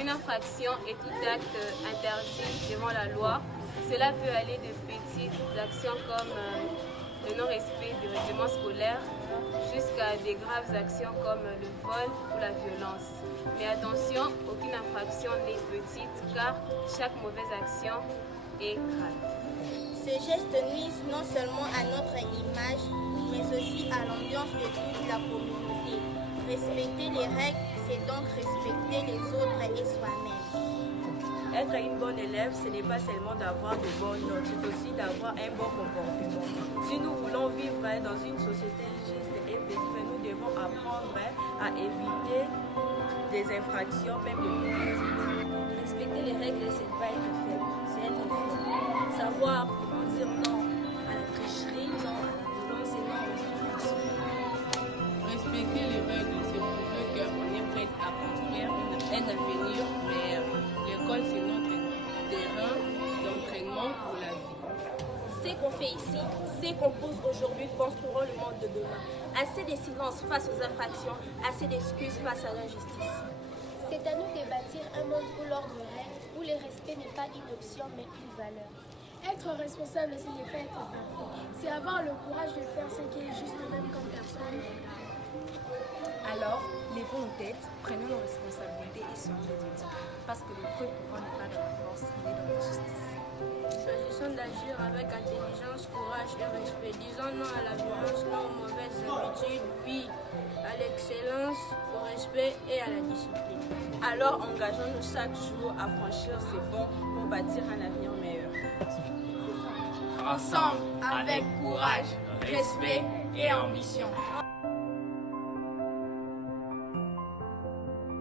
Une infraction est tout acte interdit devant la loi. Cela peut aller de petites actions comme le non-respect du règlement scolaire jusqu'à des graves actions comme le vol ou la violence. Mais attention, aucune infraction n'est petite car chaque mauvaise action est grave. Ces gestes nuisent non seulement à notre image, mais aussi à l'ambiance de toute la communauté. Respecter les règles, c'est donc respecter les autres et soi-même. Être une bonne élève, ce n'est pas seulement d'avoir de bonnes notes, c'est aussi d'avoir un bon comportement. Si nous voulons vivre dans une société juste et paisible, nous devons apprendre à éviter des infractions, même les plus petites. Respecter les règles, c'est pas être faible, c'est être fort. Savoir comment dire non à la tricherie, non à la violence et non aux infractions. Respecter les règles, c'est prouver qu'on est prêt à construire un avenir meilleur. L'école, c'est notre terrain d'entraînement pour la vie. Ce qu'on fait ici, ce qu'on pose aujourd'hui, construiront le monde de demain. Assez de silence face aux infractions, assez d'excuses face à l'injustice. C'est à nous de bâtir un monde où l'ordre règne, où le respect n'est pas une option mais une valeur. Être responsable, ce n'est pas être parfait. C'est avoir le courage de faire ce qui est juste même quand personne ne regarde. Alors, levons nos têtes, prenons nos responsabilités et soyons dédiés. Parce que le vrai pouvoir n'est pas dans la force, il est dans la justice. Choisissons d'agir avec intelligence, courage et respect. Disons non à la violence, non aux mauvaises habitudes, oui à l'excellence, au respect et à la discipline. Alors engageons-nous chaque jour à franchir ces ponts pour bâtir un avenir meilleur. Ensemble, avec courage, respect et ambition.